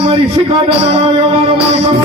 મારી શિખા દાદા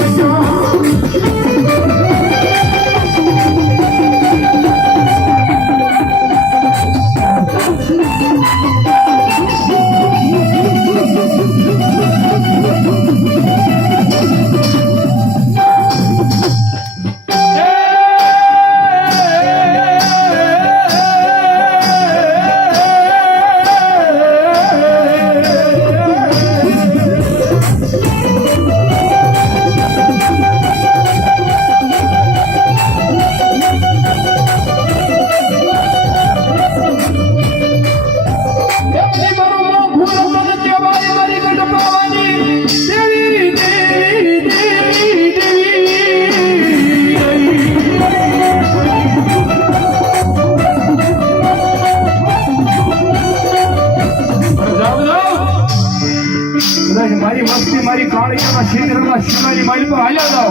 मारी मस्ती मारी काली का शीघ्र का शिवाजी मालिक हल्या जाओ।